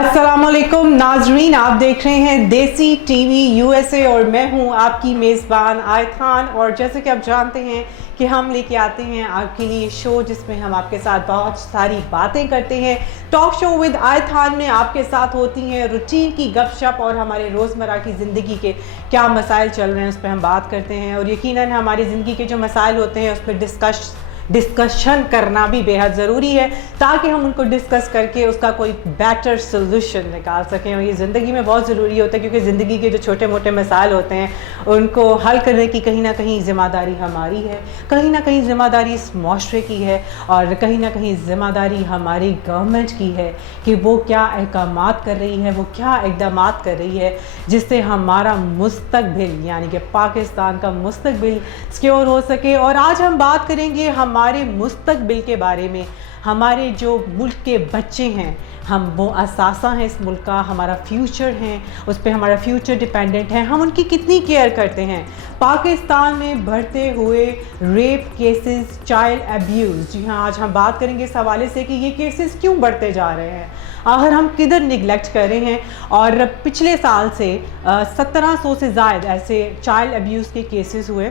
अस्सलामुअलैकुम नाजरीन, आप देख रहे हैं देसी टीवी यूएसए और मैं हूं आपकी मेज़बान आयत खान। और जैसे कि आप जानते हैं कि हम लेके आते हैं आपके लिए शो जिसमें हम आपके साथ बहुत सारी बातें करते हैं। टॉक शो विद आयत खान में आपके साथ होती हैं रूटीन की गपशप और हमारे रोज़मर्रा की ज़िंदगी के क्या मसाइल चल रहे हैं उस पर हम बात करते हैं। और यकीनन हमारी ज़िंदगी के जो मसाइल होते हैं उस पर डिस्कशन करना भी बेहद ज़रूरी है ताकि हम उनको डिस्कस करके उसका कोई बेटर सोल्यूशन निकाल सकें। और ये ज़िंदगी में बहुत ज़रूरी होता है क्योंकि ज़िंदगी के जो छोटे मोटे मसाइल होते हैं उनको हल करने की कहीं ना कहीं ज़िम्मेदारी हमारी है, कहीं ना कहीं ज़िम्मेदारी इस माशरे की है और कहीं ना कहीं ज़िम्मेदारी हमारी गवर्नमेंट की है कि वो क्या अहकामात कर रही है, वो क्या इक़दामात कर रही है जिससे हमारा मुस्तकबिल यानी कि पाकिस्तान का मुस्तकबिल सिक्योर हो सके। और आज हम बात करेंगे हमारे मुस्तकबिल के बारे में। हमारे जो मुल्क के बच्चे हैं, हम वो असासा हैं इस मुल्क का, हमारा फ्यूचर है, उस पर हमारा फ्यूचर डिपेंडेंट है। हम उनकी कितनी केयर करते हैं। पाकिस्तान में बढ़ते हुए रेप केसेस, चाइल्ड अब्यूज़, जी हाँ, आज हम बात करेंगे इस हवाले से कि ये केसेस क्यों बढ़ते जा रहे हैं, आखिर हम किधर निगलेक्ट कर रहे हैं। और पिछले साल से 1700 से ज़ायद ऐसे चाइल्ड अब्यूज़ के केसेस हुए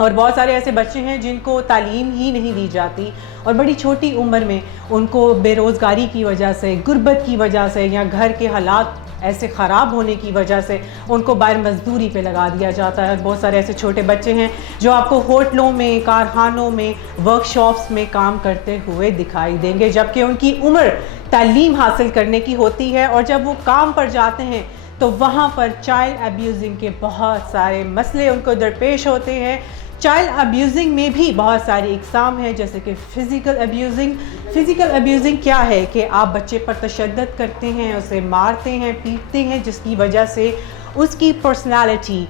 और बहुत सारे ऐसे बच्चे हैं जिनको तालीम ही नहीं दी जाती और बड़ी छोटी उम्र में उनको बेरोज़गारी की वजह से, गुर्बत की वजह से या घर के हालात ऐसे ख़राब होने की वजह से उनको बाहर मजदूरी पे लगा दिया जाता है। बहुत सारे ऐसे छोटे बच्चे हैं जो आपको होटलों में, कारखानों में, वर्कशॉप्स में काम करते हुए दिखाई देंगे जबकि उनकी उम्र तालीम हासिल करने की होती है। और जब वो काम पर जाते हैं तो वहाँ पर चाइल्ड अब्यूज़िंग के बहुत सारे मसले उनको दरपेश होते हैं। चाइल्ड अब्यूज़िंग में भी बहुत सारी इकसाम हैं जैसे कि फ़िज़िकल अब्यूज़िंग। फ़िज़िकल अब्यूज़िंग क्या है कि आप बच्चे पर तशद्दुद करते हैं, उसे मारते हैं, पीटते हैं जिसकी वजह से उसकी पर्सनालिटी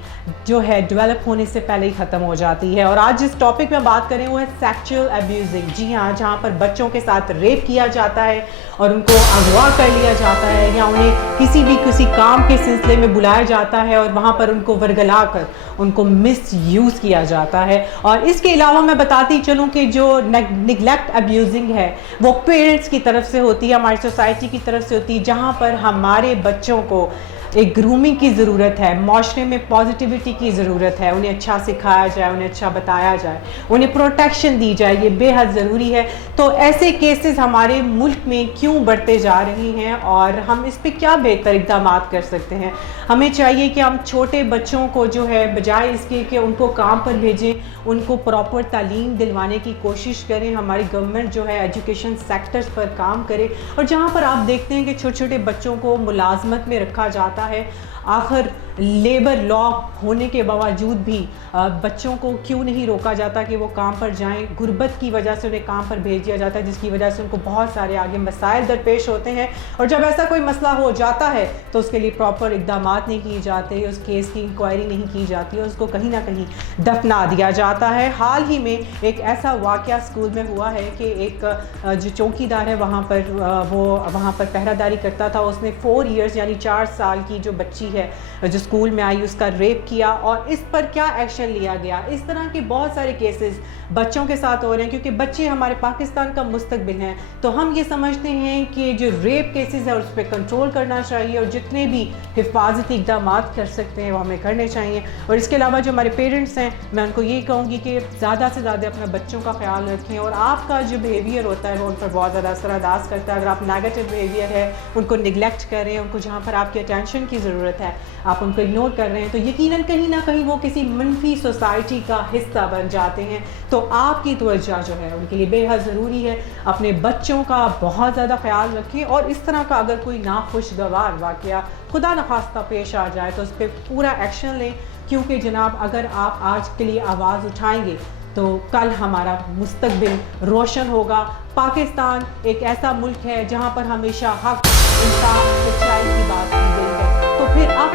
जो है डेवलप होने से पहले ही ख़त्म हो जाती है। और आज जिस टॉपिक में बात करें वो है सेक्सुअल अब्यूज़िंग। जी हाँ, जहाँ पर बच्चों के साथ रेप किया जाता है और उनको अगवा कर लिया जाता है या उन्हें किसी काम के सिलसिले में बुलाया जाता है और वहाँ पर उनको वर्गला कर उनको मिसयूज़ किया जाता है। और इसके अलावा मैं बताती चलूँ कि जो निगलेक्ट अब्यूज़िंग है वो पेरेंट्स की तरफ से होती है, हमारी सोसाइटी की तरफ से होती है, जहाँ पर हमारे बच्चों को एक ग्रूमिंग की ज़रूरत है, माशरे में पॉजिटिविटी की ज़रूरत है, उन्हें अच्छा सिखाया जाए, उन्हें अच्छा बताया जाए, उन्हें प्रोटेक्शन दी जाए, ये बेहद ज़रूरी है। तो ऐसे केसेस हमारे मुल्क में क्यों बढ़ते जा रहे हैं और हम इस पे क्या बेहतर इक़दामात कर सकते हैं। हमें चाहिए कि हम छोटे बच्चों को जो है बजाय इसके कि उनको काम पर भेजें, उनको प्रॉपर तालीम दिलवाने की कोशिश करें। हमारी गवर्नमेंट जो है एजुकेशन सेक्टर्स पर काम करे और जहाँ पर आप देखते हैं कि छोटे छोटे बच्चों को मुलाजमत में रखा जाता है, आखिर लेबर लॉ होने के बावजूद भी बच्चों को क्यों नहीं रोका जाता कि वो काम पर जाएं। गुर्बत की वजह से उन्हें काम पर भेज दिया जाता है जिसकी वजह से उनको बहुत सारे आगे मसाइल दरपेश होते हैं। और जब ऐसा कोई मसला हो जाता है तो उसके लिए प्रॉपर इक़दामात नहीं किए जाते, उस केस की इंक्वायरी नहीं की जाती और उसको कहीं ना कहीं दफना दिया जाता है। हाल ही में एक ऐसा वाक़या स्कूल में हुआ है कि एक जो चौकीदार है वहाँ पर पहरादारी करता था, उसने 4 इयर्स यानी 4 साल की जो बच्ची है जो स्कूल में आई उसका रेप किया और इस पर क्या एक्शन लिया गया। इस तरह के बहुत सारे केसेस बच्चों के साथ हो रहे हैं क्योंकि बच्चे हमारे पाकिस्तान का मुस्तकबिल हैं। तो हम ये समझते हैं कि जो रेप केसेस है उस पर कंट्रोल करना चाहिए और जितने भी हिफाजती इक़दामात कर सकते हैं वो हमें करने चाहिए। और इसके अलावा जो हमारे पेरेंट्स हैं मैं उनको ये कहूँगी कि ज़्यादा से ज़्यादा अपने बच्चों का ख्याल रखें और आपका जो बिहेवियर होता है वो उन पर बहुत ज़्यादा असरअंदाज करता है। अगर आप नेगेटिव बिहेवियर है उनको निगलेक्ट करें, उनको जहाँ पर आपकी अटेंशन की ज़रूरत है आप उनको इग्नोर कर रहे हैं तो यकीनन कहीं ना कहीं वो किसी मनफी सोसाइटी का हिस्सा बन जाते हैं। तो आपकी तवज्जो जो है उनके लिए बेहद ज़रूरी है। अपने बच्चों का बहुत ज़्यादा ख्याल रखें और इस तरह का अगर कोई नाखुशगवार वाक़या खुदा न खास्ता पेश आ जाए तो उस पर पूरा एक्शन लें क्योंकि जनाब अगर आप आज के लिए आवाज़ उठाएंगे तो कल हमारा मुस्तकबिल रोशन होगा। पाकिस्तान एक ऐसा मुल्क है जहाँ पर हमेशा हक, इंसाफ, सच्चाई की बात की गई है, तो फिर आप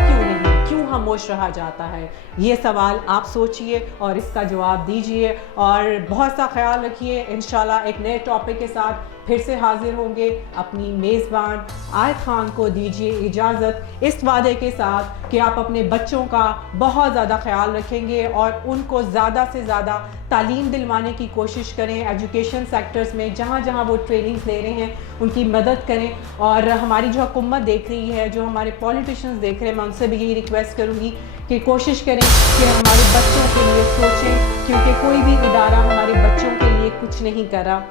क्यों खामोश रहा जाता है। ये सवाल आप सोचिए और इसका जवाब दीजिए और बहुत सा ख्याल रखिए। इंशाल्लाह एक नए टॉपिक के साथ फिर से हाजिर होंगे। अपनी मेज़बान आयत खान को दीजिए इजाज़त इस वादे के साथ कि आप अपने बच्चों का बहुत ज़्यादा ख्याल रखेंगे और उनको ज़्यादा से ज़्यादा तालीम दिलवाने की कोशिश करें। एजुकेशन सेक्टर्स में जहाँ जहाँ वो ट्रेनिंग्स ले रहे हैं उनकी मदद करें। और हमारी जो हुकूमत देख रही है, जो हमारे पॉलिटिशियंस देख रहे हैं, मैं उनसे भी यही रिक्वेस्ट करूँगी कि कोशिश करें कि हमारे बच्चों के लिए सोचें, क्योंकि कोई भी इदारा हमारे बच्चों के लिए कुछ नहीं कर रहा।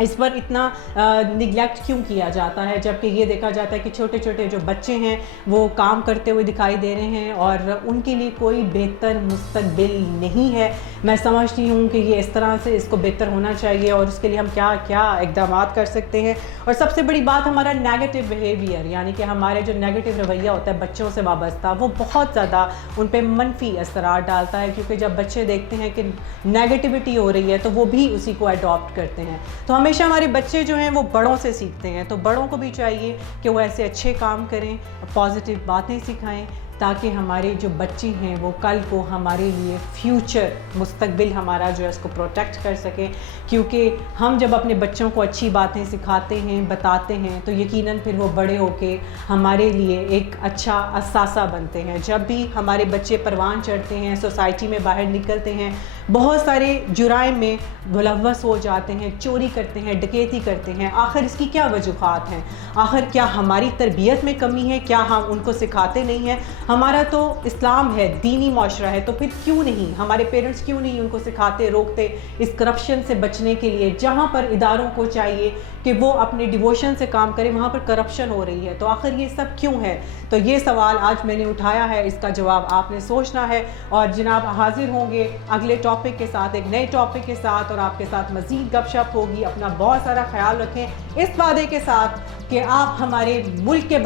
इस पर इतना निगलेक्ट क्यों किया जाता है, जबकि ये देखा जाता है कि छोटे छोटे जो बच्चे हैं वो काम करते हुए दिखाई दे रहे हैं और उनके लिए कोई बेहतर मुस्तकबिल नहीं है। मैं समझती हूँ कि ये इस तरह से इसको बेहतर होना चाहिए और उसके लिए हम क्या क्या इक़दाम कर सकते हैं। और सबसे बड़ी बात हमारा नेगेटिव बिहेवियर, यानी कि हमारे जो नेगेटिव रवैया होता है बच्चों से वाबस्ता, वो बहुत ज़्यादा उन पर मनफी असरात डालता है, क्योंकि जब बच्चे देखते हैं कि नेगेटिविटी हो रही है तो वो भी उसी को अडॉप्ट करते हैं। तो हमेशा हमारे बच्चे जो हैं वो बड़ों से सीखते हैं, तो बड़ों को भी चाहिए कि वो ऐसे अच्छे काम करें, पॉजिटिव बातें सिखाएं, ताकि हमारे जो बच्चे हैं वो कल को हमारे लिए फ्यूचर मुस्तकबिल हमारा जो है उसको प्रोटेक्ट कर सकें। क्योंकि हम जब अपने बच्चों को अच्छी बातें सिखाते हैं, बताते हैं, तो यकीनन फिर वो बड़े होके हमारे लिए एक अच्छा असासा बनते हैं। जब भी हमारे बच्चे परवान चढ़ते हैं, सोसाइटी में बाहर निकलते हैं, बहुत सारे जुराइम में मुलव्वस हो जाते हैं, चोरी करते हैं, डकैती करते हैं। आखिर इसकी क्या वजूहात हैं? आखिर क्या हमारी तरबियत में कमी है? क्या हम उनको सिखाते नहीं हैं? हमारा तो इस्लाम है, दीनी माशरा है, तो फिर क्यों नहीं हमारे पेरेंट्स क्यों नहीं उनको सिखाते, रोकते इस करप्शन से बचने के लिए? जहाँ पर इदारों को चाहिए कि वो अपने डिवोशन से काम करें, वहाँ पर करप्शन हो रही है। तो आखिर ये सब क्यों है? तो ये सवाल आज मैंने उठाया है, इसका जवाब आपने सोचना है। और जनाब हाजिर होंगे अगले टॉपिक के साथ, एक नए टॉपिक के साथ, और आपके साथ मज़ीद गपशप होगी। अपना बहुत सारा ख्याल रखें इस वादे के साथ कि आप हमारे मुल्क के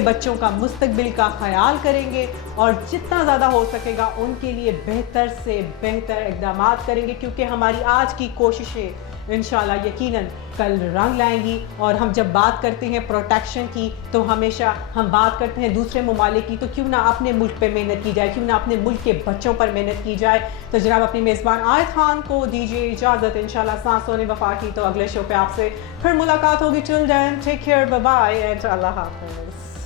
बच्चों का मुस्तकबिल का ख्याल करेंगे और जितना ज़्यादा हो सकेगा उनके लिए बेहतर से बेहतर इक़दाम करेंगे, क्योंकि हमारी आज की कोशिशें इंशाल्लाह यकीनन कल रंग लाएंगी। और हम जब बात करते हैं प्रोटेक्शन की, तो हमेशा हम बात करते हैं दूसरे ममालिक की, तो क्यों ना अपने मुल्क पे मेहनत की जाए, क्यों ना अपने मुल्क के बच्चों पर मेहनत की जाए। तो जनाब अपनी मेज़बान आयत खान को दीजिए इजाज़त, इंशाल्लाह सांसों ने वफा की तो अगले शो पे आपसे फिर मुलाकात होगी। Till then take care, bye bye and अल्लाह हाफ़िज़।